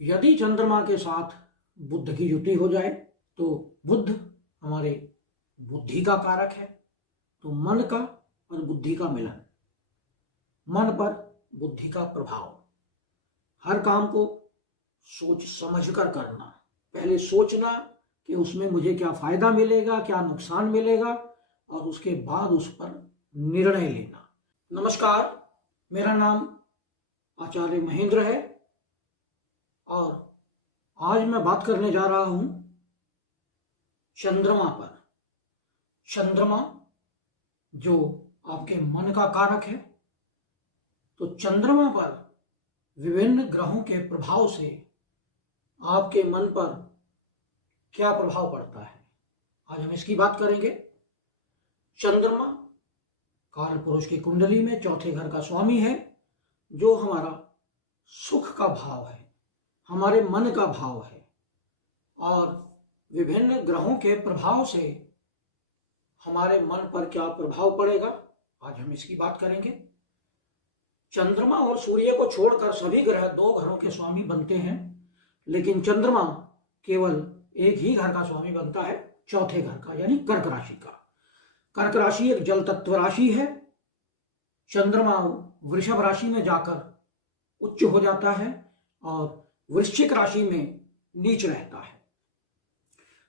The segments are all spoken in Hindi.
यदि चंद्रमा के साथ बुध की युति हो जाए तो बुध हमारे बुद्धि का कारक है। तो मन का और बुद्धि का मिलन, मन पर बुद्धि का प्रभाव, हर काम को सोच समझ कर करना, पहले सोचना कि उसमें मुझे क्या फायदा मिलेगा, क्या नुकसान मिलेगा, और उसके बाद उस पर निर्णय लेना। नमस्कार, मेरा नाम आचार्य महेंद्र है और आज मैं बात करने जा रहा हूं चंद्रमा पर। चंद्रमा जो आपके मन का कारक है, तो चंद्रमा पर विभिन्न ग्रहों के प्रभाव से आपके मन पर क्या प्रभाव पड़ता है, आज हम इसकी बात करेंगे। चंद्रमा काल पुरुष की कुंडली में चौथे घर का स्वामी है, जो हमारा सुख का भाव है, हमारे मन का भाव है। और विभिन्न ग्रहों के प्रभाव से हमारे मन पर क्या प्रभाव पड़ेगा, आज हम इसकी बात करेंगे। चंद्रमा और सूर्य को छोड़कर सभी ग्रह दो घरों के स्वामी बनते हैं, लेकिन चंद्रमा केवल एक ही घर का स्वामी बनता है, चौथे घर का, यानी कर्क राशि का। कर्क राशि एक जल तत्व राशि है। चंद्रमा वृषभ राशि में जाकर उच्च हो जाता है और वृश्चिक राशि में नीच रहता है।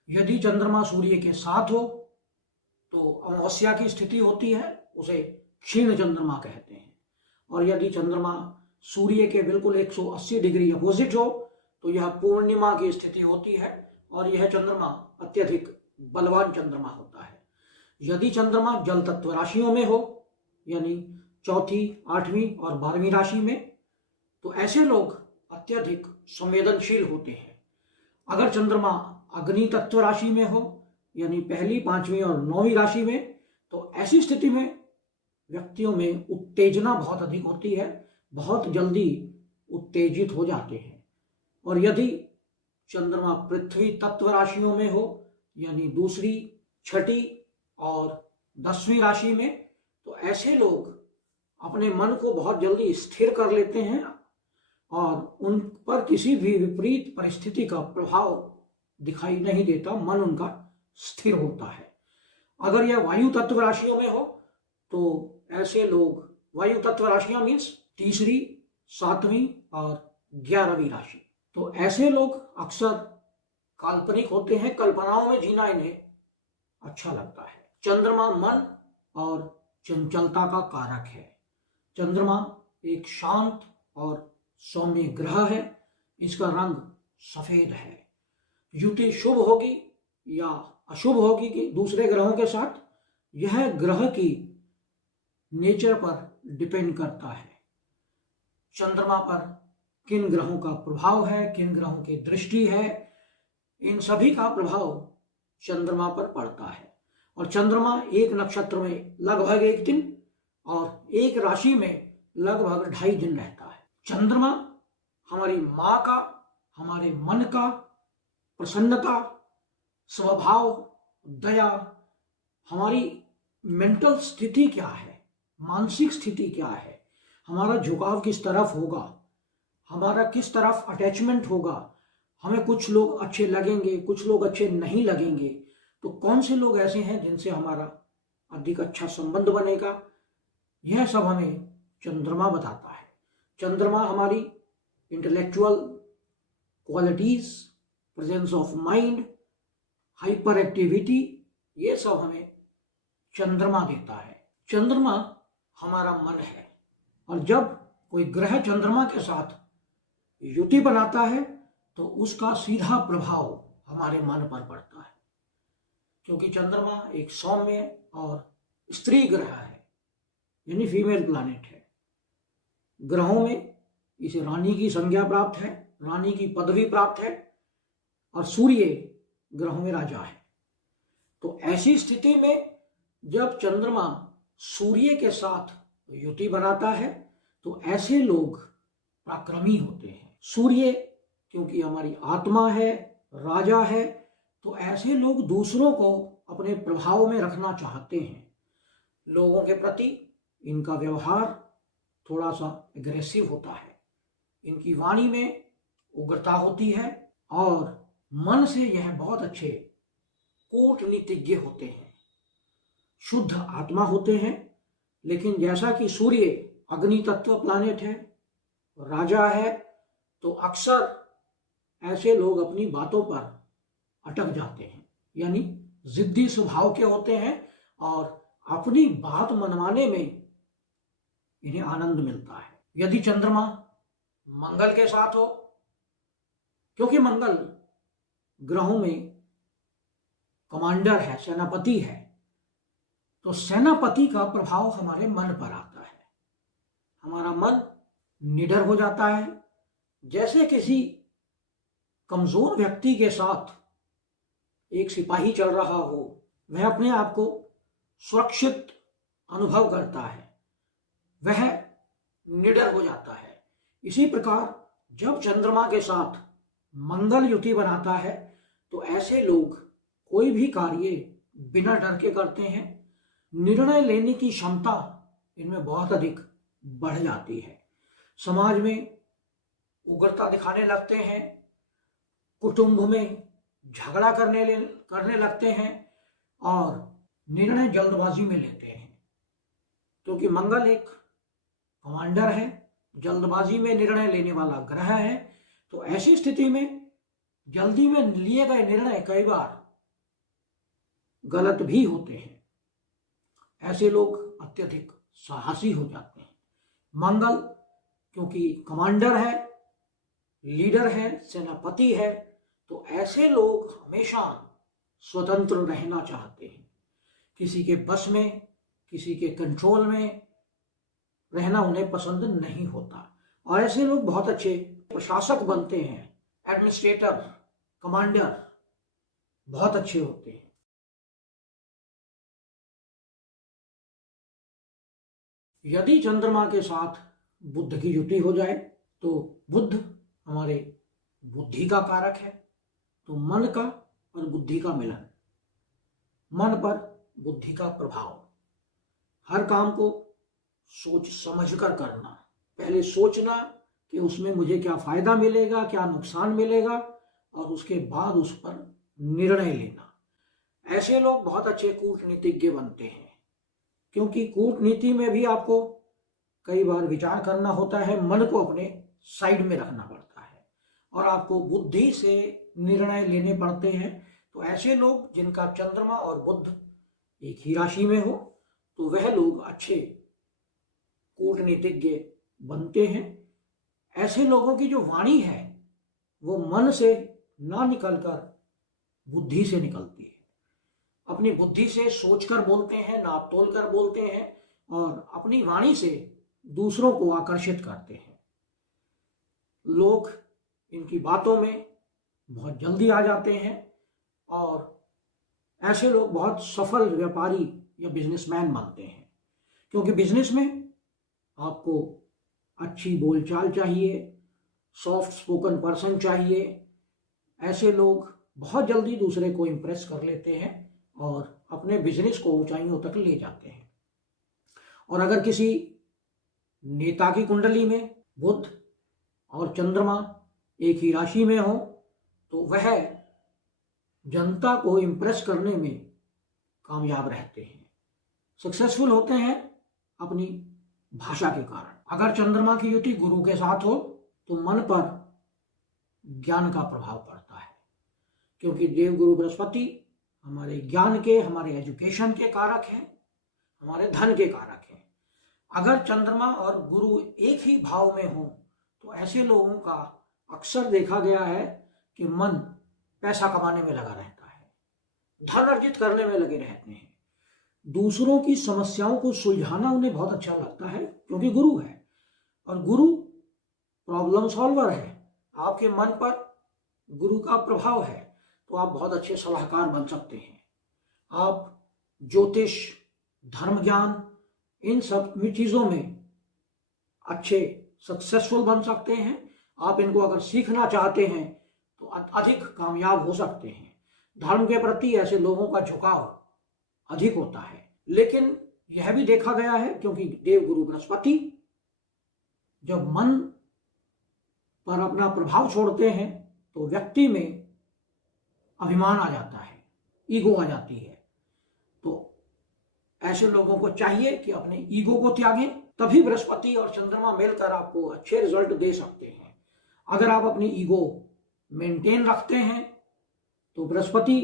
यदि चंद्रमा सूर्य के साथ हो तो अमावस्या की स्थिति होती है, उसे क्षीण चंद्रमा कहते हैं। और यदि चंद्रमा सूर्य के बिल्कुल 180 डिग्री अपोजिट हो तो यह पूर्णिमा की स्थिति होती है और यह चंद्रमा अत्यधिक बलवान चंद्रमा होता है। यदि चंद्रमा जल तत्व राशियों में हो, यानी चौथी, आठवीं और 12वीं राशि में, तो ऐसे लोग अत्यधिक संवेदनशील होते हैं। अगर चंद्रमा अग्नि तत्व राशि में हो, यानी पहली, 5वीं और 9वीं राशि में, तो ऐसी स्थिति में व्यक्तियों में उत्तेजना बहुत अधिक होती है, बहुत जल्दी उत्तेजित हो जाते हैं। और यदि चंद्रमा पृथ्वी तत्व राशियों में हो, यानी दूसरी, छठी और 10वीं राशि में, तो ऐसे लोग अपने मन को बहुत जल्दी स्थिर कर लेते हैं और उन पर किसी भी विपरीत परिस्थिति का प्रभाव दिखाई नहीं देता, मन उनका स्थिर होता है। अगर यह वायु तत्व राशियों में हो तो ऐसे लोग, वायु तत्व राशियां मीन्स तीसरी, 7वीं और 11वीं राशि, तो ऐसे लोग अक्सर काल्पनिक होते हैं, कल्पनाओं में जीना इन्हें अच्छा लगता है। चंद्रमा मन और चंचलता का कारक है। चंद्रमा एक शांत और सौम्य ग्रह है, इसका रंग सफेद है। युति शुभ होगी या अशुभ होगी कि दूसरे ग्रहों के साथ, यह ग्रह की नेचर पर डिपेंड करता है। चंद्रमा पर किन ग्रहों का प्रभाव है, किन ग्रहों की दृष्टि है, इन सभी का प्रभाव चंद्रमा पर पड़ता है। और चंद्रमा एक नक्षत्र में लगभग 1 दिन और एक राशि में लगभग 2.5 दिन रहता है। चंद्रमा हमारी माँ का, हमारे मन का, प्रसन्नता, स्वभाव, दया, हमारी मेंटल स्थिति क्या है, मानसिक स्थिति क्या है, हमारा झुकाव किस तरफ होगा, हमारा किस तरफ अटैचमेंट होगा, हमें कुछ लोग अच्छे लगेंगे, कुछ लोग अच्छे नहीं लगेंगे, तो कौन से लोग ऐसे हैं जिनसे हमारा अधिक अच्छा संबंध बनेगा, यह सब हमें चंद्रमा बताता है। चंद्रमा हमारी intellectual qualities, presence of mind, hyper activity, ये सब हमें चंद्रमा देता है। चंद्रमा हमारा मन है और जब कोई ग्रह चंद्रमा के साथ युति बनाता है तो उसका सीधा प्रभाव हमारे मन पर पड़ता है, क्योंकि चंद्रमा एक सौम्य और स्त्री ग्रह है, यानी फीमेल प्लैनेट है। ग्रहों में इसे रानी की संज्ञा प्राप्त है, रानी की पदवी प्राप्त है, और सूर्य ग्रहों में राजा है। तो ऐसी स्थिति में जब चंद्रमा सूर्य के साथ युति बनाता है तो ऐसे लोग पराक्रमी होते हैं। सूर्य क्योंकि हमारी आत्मा है, राजा है, तो ऐसे लोग दूसरों को अपने प्रभाव में रखना चाहते हैं। लोगों के प्रति इनका व्यवहार थोड़ा सा एग्रेसिव होता है, इनकी वाणी में उग्रता होती है और मन से यह बहुत अच्छे कूटनीतिज्ञ होते हैं, शुद्ध आत्मा होते हैं। लेकिन जैसा कि सूर्य अग्नि तत्व प्लानेट है, राजा है, तो अक्सर ऐसे लोग अपनी बातों पर अटक जाते हैं, यानी जिद्दी स्वभाव के होते हैं और अपनी बात मनवाने में इन्हें आनंद मिलता है। यदि चंद्रमा मंगल के साथ हो, क्योंकि मंगल ग्रहों में कमांडर है, सेनापति है, तो सेनापति का प्रभाव हमारे मन पर आता है। हमारा मन निडर हो जाता है। जैसे किसी कमजोर व्यक्ति के साथ एक सिपाही चल रहा हो, वह अपने आप को सुरक्षित अनुभव करता है, वह निडर हो जाता है। इसी प्रकार जब चंद्रमा के साथ मंगल युति बनाता है तो ऐसे लोग कोई भी कार्य बिना डर के करते हैं। निर्णय लेने की क्षमता इनमें बहुत अधिक बढ़ जाती है। समाज में उग्रता दिखाने लगते हैं, कुटुंब में झगड़ा करने लगते हैं और निर्णय जल्दबाजी में लेते हैं, क्योंकि मंगल एक कमांडर है, जल्दबाजी में निर्णय लेने वाला ग्रह है। तो ऐसी स्थिति में जल्दी में लिए गए निर्णय कई बार गलत भी होते हैं। ऐसे लोग अत्यधिक साहसी हो जाते हैं। मंगल क्योंकि कमांडर है, लीडर है, सेनापति है, तो ऐसे लोग हमेशा स्वतंत्र रहना चाहते हैं। किसी के बस में, किसी के कंट्रोल में रहना उन्हें पसंद नहीं होता। और ऐसे लोग बहुत अच्छे प्रशासक बनते हैं, एडमिनिस्ट्रेटर, कमांडर बहुत अच्छे होते हैं। यदि चंद्रमा के साथ बुध की युति हो जाए तो बुध हमारे बुद्धि का कारक है, तो मन का और बुद्धि का मिलन, मन पर बुद्धि का प्रभाव, हर काम को सोच समझ कर करना, पहले सोचना कि उसमें मुझे क्या फायदा मिलेगा, क्या नुकसान मिलेगा, और उसके बाद उस पर निर्णय लेना। ऐसे लोग बहुत अच्छे कूटनीतिज्ञ बनते हैं, क्योंकि कूटनीति में भी आपको कई बार विचार करना होता है, मन को अपने साइड में रखना पड़ता है और आपको बुद्धि से निर्णय लेने पड़ते हैं। तो ऐसे लोग जिनका चंद्रमा और बुध एक ही राशि में हो, तो वह लोग अच्छे कूटनीतिज्ञ बनते हैं। ऐसे लोगों की जो वाणी है वो मन से ना निकलकर बुद्धि से निकलती है। अपनी बुद्धि से सोचकर बोलते हैं, नाप तोल कर बोलते हैं और अपनी वाणी से दूसरों को आकर्षित करते हैं। लोग इनकी बातों में बहुत जल्दी आ जाते हैं और ऐसे लोग बहुत सफल व्यापारी या बिजनेसमैन बनते हैं, क्योंकि बिजनेस में आपको अच्छी बोलचाल चाहिए, सॉफ्ट स्पोकन पर्सन चाहिए। ऐसे लोग बहुत जल्दी दूसरे को इम्प्रेस कर लेते हैं और अपने बिजनेस को ऊंचाइयों तक ले जाते हैं। और अगर किसी नेता की कुंडली में बुध और चंद्रमा एक ही राशि में हो तो वह जनता को इम्प्रेस करने में कामयाब रहते हैं, सक्सेसफुल होते हैं अपनी भाषा के कारण। अगर चंद्रमा की युति गुरु के साथ हो तो मन पर ज्ञान का प्रभाव पड़ता है, क्योंकि देवगुरु बृहस्पति हमारे ज्ञान के, हमारे एजुकेशन के कारक हैं, हमारे धन के कारक हैं। अगर चंद्रमा और गुरु एक ही भाव में हो तो ऐसे लोगों का अक्सर देखा गया है कि मन पैसा कमाने में लगा रहता है, धन अर्जित करने में लगे रहते हैं। दूसरों की समस्याओं को सुलझाना उन्हें बहुत अच्छा लगता है, क्योंकि गुरु है और गुरु प्रॉब्लम सॉल्वर है। आपके मन पर गुरु का प्रभाव है तो आप बहुत अच्छे सलाहकार बन सकते हैं। आप ज्योतिष, धर्म ज्ञान, इन सब चीज़ों में अच्छे सक्सेसफुल बन सकते हैं। आप इनको अगर सीखना चाहते हैं तो अधिक कामयाब हो सकते हैं। धर्म के प्रति ऐसे लोगों का झुकाव अधिक होता है। लेकिन यह भी देखा गया है, क्योंकि देवगुरु बृहस्पति जब मन पर अपना प्रभाव छोड़ते हैं तो व्यक्ति में अभिमान आ जाता है, ईगो आ जाती है। तो ऐसे लोगों को चाहिए कि अपने ईगो को त्यागें, तभी बृहस्पति और चंद्रमा मिलकर आपको अच्छे रिजल्ट दे सकते हैं। अगर आप अपनी ईगो मेंटेन रखते हैं तो बृहस्पति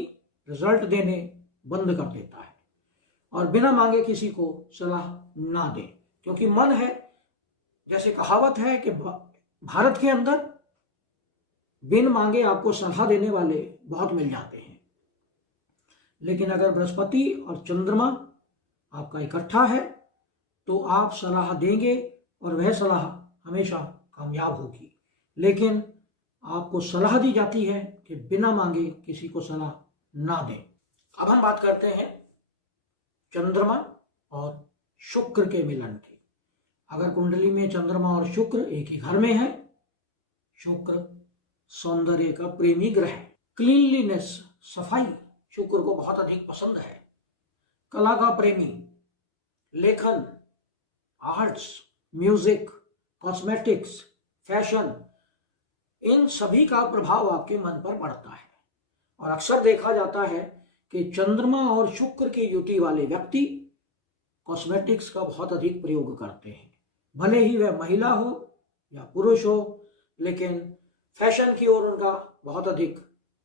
रिजल्ट देने बंद कर देता है और बिना मांगे किसी को सलाह ना दे, क्योंकि मन है, जैसे कहावत है कि भारत के अंदर बिन मांगे आपको सलाह देने वाले बहुत मिल जाते हैं, लेकिन अगर बृहस्पति और चंद्रमा आपका इकट्ठा है तो आप सलाह देंगे और वह सलाह हमेशा कामयाब होगी। लेकिन आपको सलाह दी जाती है कि बिना मांगे किसी को सलाह ना दें। अब हम बात करते हैं चंद्रमा और शुक्र के मिलन की। अगर कुंडली में चंद्रमा और शुक्र एक ही घर में है, शुक्र सौंदर्य का प्रेमी ग्रह है, क्लीनलीनेस, सफाई शुक्र को बहुत अधिक पसंद है, कला का प्रेमी, लेखन, आर्ट्स, म्यूजिक, कॉस्मेटिक्स, फैशन, इन सभी का प्रभाव आपके मन पर पड़ता है। और अक्सर देखा जाता है कि चंद्रमा और शुक्र की युति वाले व्यक्ति कॉस्मेटिक्स का बहुत अधिक प्रयोग करते हैं, भले ही वह महिला हो या पुरुष हो, लेकिन फैशन की ओर उनका बहुत अधिक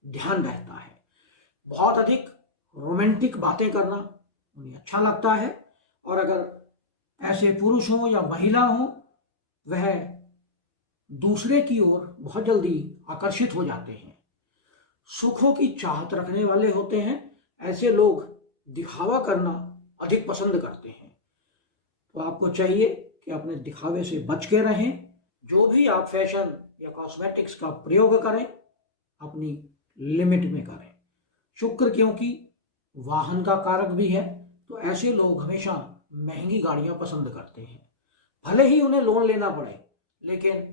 ध्यान रहता है। बहुत अधिक रोमांटिक बातें करना उन्हें अच्छा लगता है, और अगर ऐसे पुरुष हो या महिला हो, वह दूसरे की ओर बहुत जल्दी आकर्षित हो जाते हैं, सुखों की चाहत रखने वाले होते हैं। ऐसे लोग दिखावा करना अधिक पसंद करते हैं। तो आपको चाहिए कि अपने दिखावे से बच के रहें। जो भी आप फैशन या कॉस्मेटिक्स का प्रयोग करें, अपनी लिमिट में करें। शुक्र क्योंकि वाहन का कारक भी है, तो ऐसे लोग हमेशा महंगी गाड़ियां पसंद करते हैं, भले ही उन्हें लोन लेना पड़े, लेकिन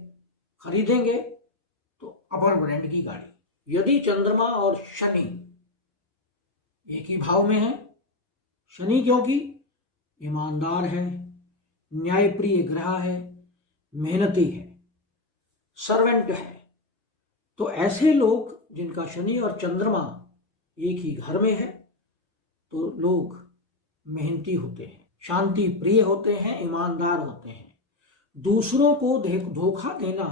खरीदेंगे तो अपर ब्रांड की गाड़ी। यदि चंद्रमा और शनि एक ही भाव में है, शनि क्योंकि ईमानदार है, न्यायप्रिय ग्रह है, मेहनती है, सर्वेंट है, तो ऐसे लोग जिनका शनि और चंद्रमा एक ही घर में है, तो लोग मेहनती होते हैं, शांति प्रिय होते हैं, ईमानदार होते हैं। दूसरों को धोखा देना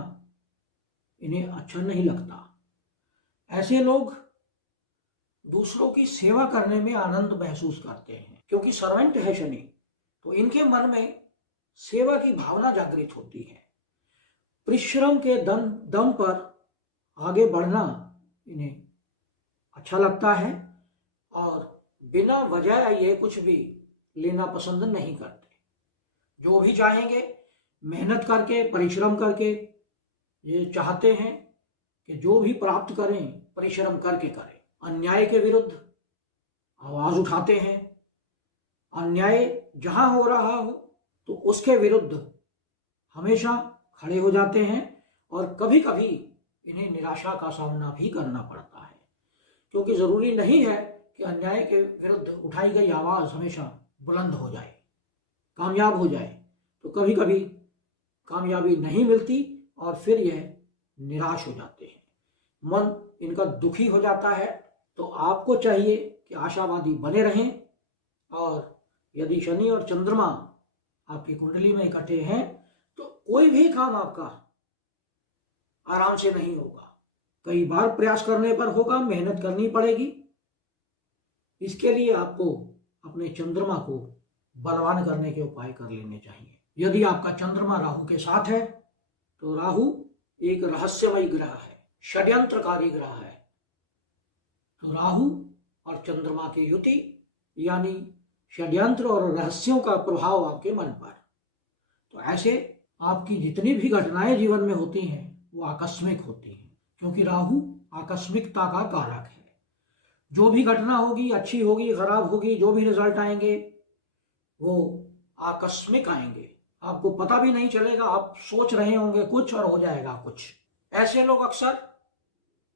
इन्हें अच्छा नहीं लगता। ऐसे लोग दूसरों की सेवा करने में आनंद महसूस करते हैं, क्योंकि सर्वेंट है शनि, तो इनके मन में सेवा की भावना जागृत होती है। परिश्रम के दम पर आगे बढ़ना इन्हें अच्छा लगता है, और बिना वजह ये कुछ भी लेना पसंद नहीं करते। जो भी चाहेंगे मेहनत करके, परिश्रम करके, ये चाहते हैं कि जो भी प्राप्त करें परिश्रम करके करें। अन्याय के विरुद्ध आवाज उठाते हैं, अन्याय जहां हो रहा हो तो उसके विरुद्ध हमेशा खड़े हो जाते हैं, और कभी कभी इन्हें निराशा का सामना भी करना पड़ता है, क्योंकि जरूरी नहीं है कि अन्याय के विरुद्ध उठाई गई आवाज हमेशा बुलंद हो जाए, कामयाब हो जाए। तो कभी कभी कामयाबी नहीं मिलती और फिर यह निराश हो जाते हैं, मन इनका दुखी हो जाता है। तो आपको चाहिए कि आशावादी बने रहें, और यदि शनि और चंद्रमा आपकी कुंडली में इकट्ठे हैं तो कोई भी काम आपका आराम से नहीं होगा, कई बार प्रयास करने पर होगा, मेहनत करनी पड़ेगी। इसके लिए आपको अपने चंद्रमा को बलवान करने के उपाय कर लेने चाहिए। यदि आपका चंद्रमा राहु के साथ है तो राहु एक रहस्यमय ग्रह है, षड्यंत्रकारी ग्रह है। तो राहु और चंद्रमा की युति यानी षड्यंत्र और रहस्यों का प्रभाव आपके मन पर। तो ऐसे आपकी जितनी भी घटनाएं जीवन में होती हैं वो आकस्मिक होती हैं, क्योंकि राहु आकस्मिकता का कारक है। जो भी घटना होगी, अच्छी होगी, खराब होगी, जो भी रिजल्ट आएंगे वो आकस्मिक आएंगे, आपको पता भी नहीं चलेगा। आप सोच रहे होंगे कुछ और हो जाएगा कुछ। ऐसे लोग अक्सर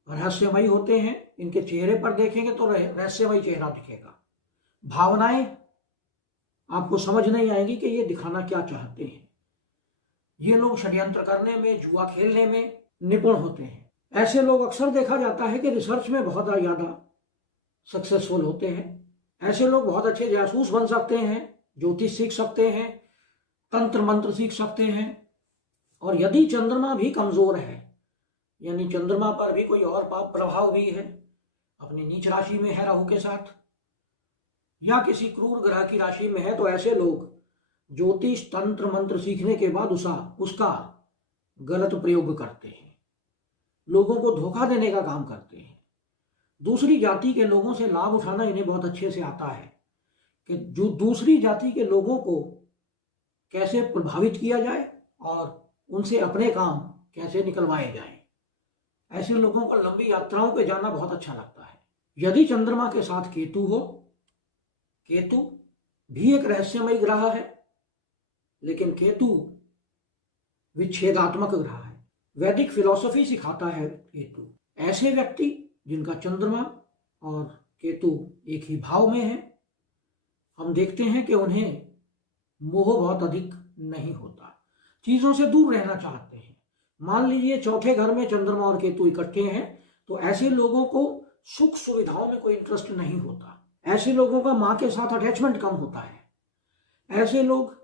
रहस्यमयी होते हैं, इनके चेहरे पर देखेंगे तो रहस्यमयी चेहरा दिखेगा, भावनाएं आपको समझ नहीं आएंगी कि ये दिखाना क्या चाहते हैं। ये लोग षड्यंत्र करने में, जुआ खेलने में निपुण होते हैं। ऐसे लोग अक्सर देखा जाता है कि रिसर्च में बहुत ज़्यादा सक्सेसफुल होते हैं। ऐसे लोग बहुत अच्छे जासूस बन सकते हैं, ज्योतिष सीख सकते हैं, तंत्र मंत्र सीख सकते हैं। और यदि चंद्रमा भी कमजोर है, यानी चंद्रमा पर भी कोई और पाप प्रभाव भी है, अपनी नीच राशि में है राहु के साथ, या किसी क्रूर ग्रह की राशि में है, तो ऐसे लोग ज्योतिष तंत्र मंत्र सीखने के बाद उसका गलत प्रयोग करते हैं, लोगों को धोखा देने का काम करते हैं। दूसरी जाति के लोगों से लाभ उठाना इन्हें बहुत अच्छे से आता है कि जो दूसरी जाति के लोगों को कैसे प्रभावित किया जाए और उनसे अपने काम कैसे निकलवाए जाएं। ऐसे लोगों को लंबी यात्राओं पे जाना बहुत अच्छा लगता है। यदि चंद्रमा के साथ केतु हो, केतु भी एक रहस्यमय ग्रह है, लेकिन केतु विच्छेदात्मक ग्रह है। वैदिक फिलॉसफी सिखाता है केतु। ऐसे व्यक्ति जिनका चंद्रमा और केतु एक ही भाव में है, हम देखते हैं कि उन्हें मोह बहुत अधिक नहीं होता, चीजों से दूर रहना चाहते हैं। मान लीजिए चौथे घर में चंद्रमा और केतु इकट्ठे हैं, तो ऐसे लोगों को सुख सुविधाओं में कोई इंटरेस्ट नहीं होता। ऐसे लोगों का माँ के साथ अटैचमेंट कम होता है। ऐसे लोग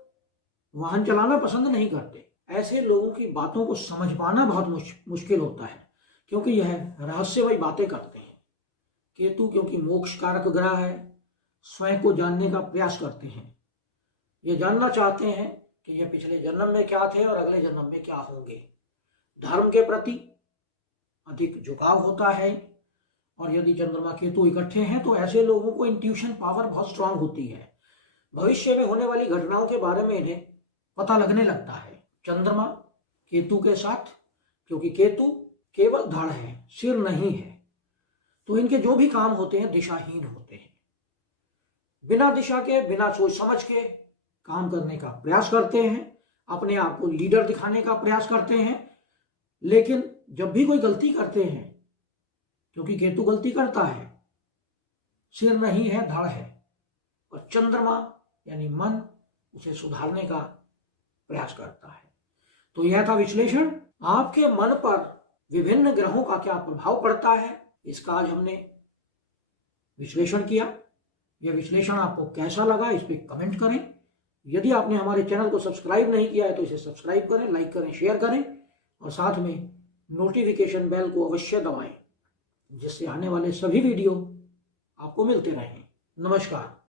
वाहन चलाना पसंद नहीं करते। ऐसे लोगों की बातों को समझ पाना बहुत मुश्किल होता है, क्योंकि यह रहस्यमयी बातें करते हैं। केतु क्योंकि मोक्ष कारक ग्रह है, स्वयं को जानने का प्रयास करते हैं। ये जानना चाहते हैं कि ये पिछले जन्म में क्या थे और अगले जन्म में क्या होंगे। धर्म के प्रति अधिक झुकाव होता है। और यदि चंद्रमा केतु इकट्ठे हैं तो ऐसे लोगों को इंट्यूशन पावर बहुत स्ट्रांग होती है। भविष्य में होने वाली घटनाओं के बारे में इन्हें पता लगने लगता है। चंद्रमा केतु के साथ, क्योंकि केतु केवल धड़ है, सिर नहीं है, तो इनके जो भी काम होते हैं दिशाहीन होते हैं। बिना दिशा के, बिना सोच समझ के काम करने का प्रयास करते हैं, अपने आप को लीडर दिखाने का प्रयास करते हैं। लेकिन जब भी कोई गलती करते हैं, क्योंकि केतु गलती करता है, सिर नहीं है, धड़ है, और चंद्रमा यानी मन उसे सुधारने का प्रयास करता है। तो यह था विश्लेषण। आपके मन पर विभिन्न ग्रहों का क्या प्रभाव पड़ता है, इसका आज हमने विश्लेषण किया। यह विश्लेषण आपको कैसा लगा, इस पर कमेंट करें। यदि आपने हमारे चैनल को सब्सक्राइब नहीं किया है तो इसे सब्सक्राइब करें, लाइक करें, शेयर करें, और साथ में नोटिफिकेशन बेल को अवश्य दबाएं, जिससे आने वाले सभी वीडियो आपको मिलते रहें। नमस्कार।